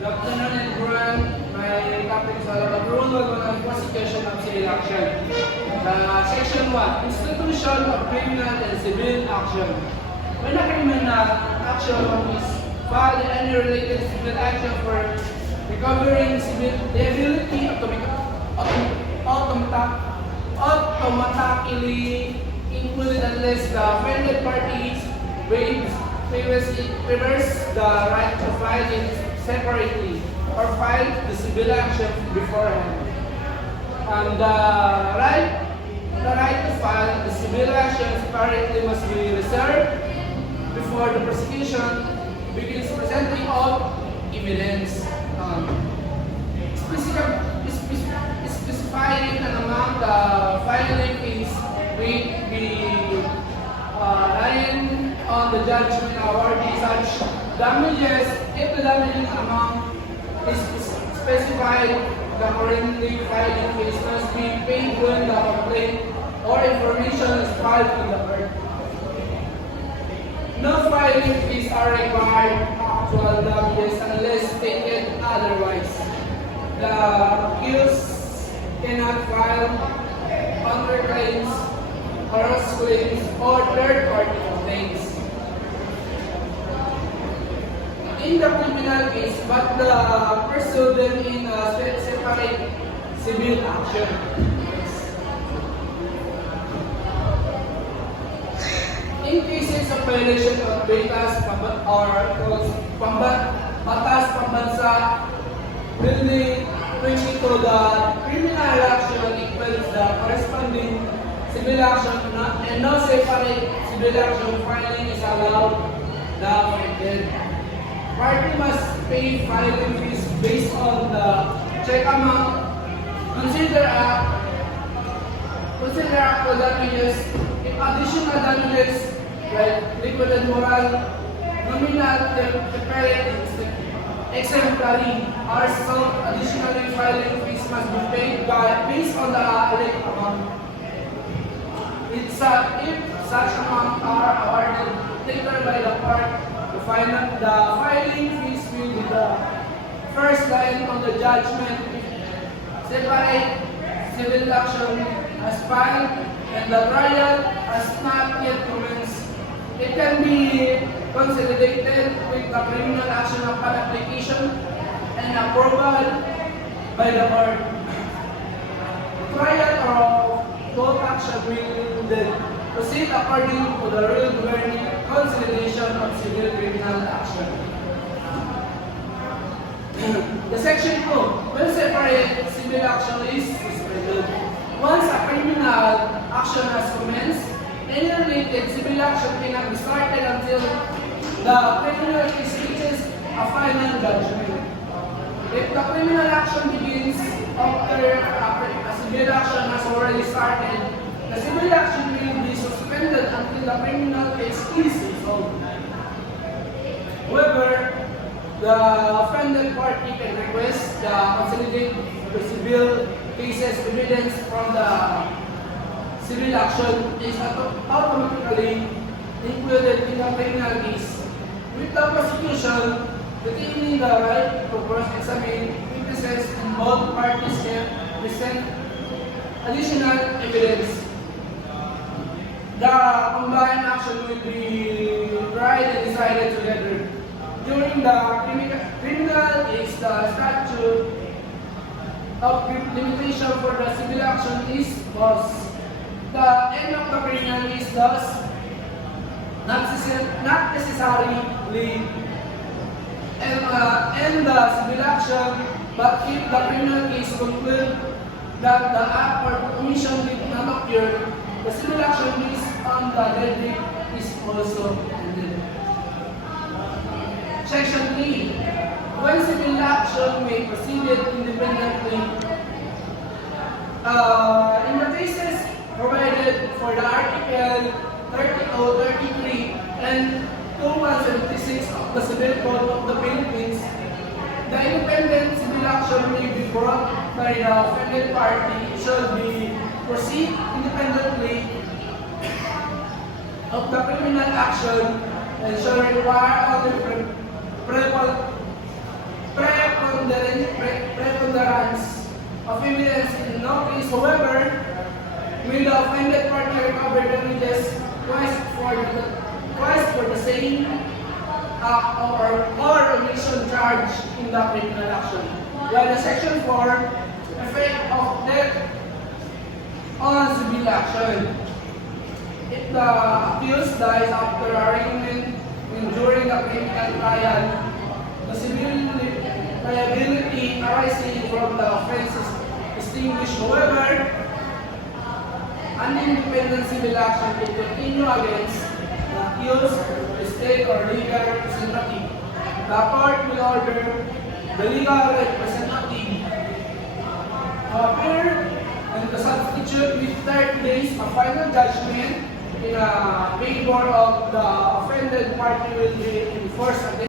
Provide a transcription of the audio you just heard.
Good afternoon, everyone. My topic is all about rule on prosecution of civil action. Section 1, Institution of Criminal and Civil Action. When a criminal action is filed in any related civil action for recovering civil liability automatically included unless the offended parties waives reverse the right to file it separately or file the civil action beforehand. And the right to file the civil action separately must be reserved before the prosecution begins presenting all evidence. Specifying an amount of filing is will be lying on the judgment awarding such damages if the damages amount is specified. The currently filing case must be paid when the complaint or information is filed in the court. No filing fees are required to all damages unless stated otherwise. The accused cannot file counterclaims, cross claims, or third-party complaints in the criminal case, but pursue them in a separate civil action. In cases of violation of batas batas pambansa, building 22, the criminal action equals the corresponding civil action and no separate civil action filing is allowed. The offended party must pay filing fees based on the check amount. Consider actual damages. If additional damages like liquid and moral, nominal, temporary, exemplary are sought, additionally filing fees must be paid based on the alleged amount. If such amount are awarded later by the court, the filing fees will be the first line on the judgment. Separate civil action has filed and the trial has not yet commenced. It can be consolidated with the criminal action upon application and approval by the court. Trial of both action will then proceed according to the rule governing consolidation of civil criminal action. The section 2, when separate civil action is suspended. Once a criminal action has commenced, any related civil action cannot be started until the criminal case reaches a final judgment. If the criminal action begins after a civil action has already started, the civil action will be suspended until the criminal case is resolved. However, the offended party can request the consolidate the civil cases evidence from the civil action is automatically included in the criminal case, with the prosecution retaining the right to cross-examine witnesses and both parties can present additional evidence. The combined action will be tried and decided together. During the criminal case, the statute of limitation for the civil action is paused. The end of the criminal case thus not necessarily end the civil action, but if the criminal case concludes that the act or commission did not occur, the civil action based on the deadly is also ended. Section 3. When civil action may proceed independently, in the cases provided for the Article 32, 33, and 2176 of the Civil Code of the Philippines, the independent civil action may be brought by the offended party should be proceed independently of the criminal action and shall require only preparatory however, may the offended party recover damages twice for the same act or omission charge in the criminal action. While the section 4, effect of death on civil action. If the accused dies after arraignment and during the criminal trial, the civil liability arising from the offense is extinguished. However, an independent civil action can continue against the accused, the state or legal representative. The court will order the legal representative to appear and to substitute with 30 days a final judgment in favor of the offended party will be enforced against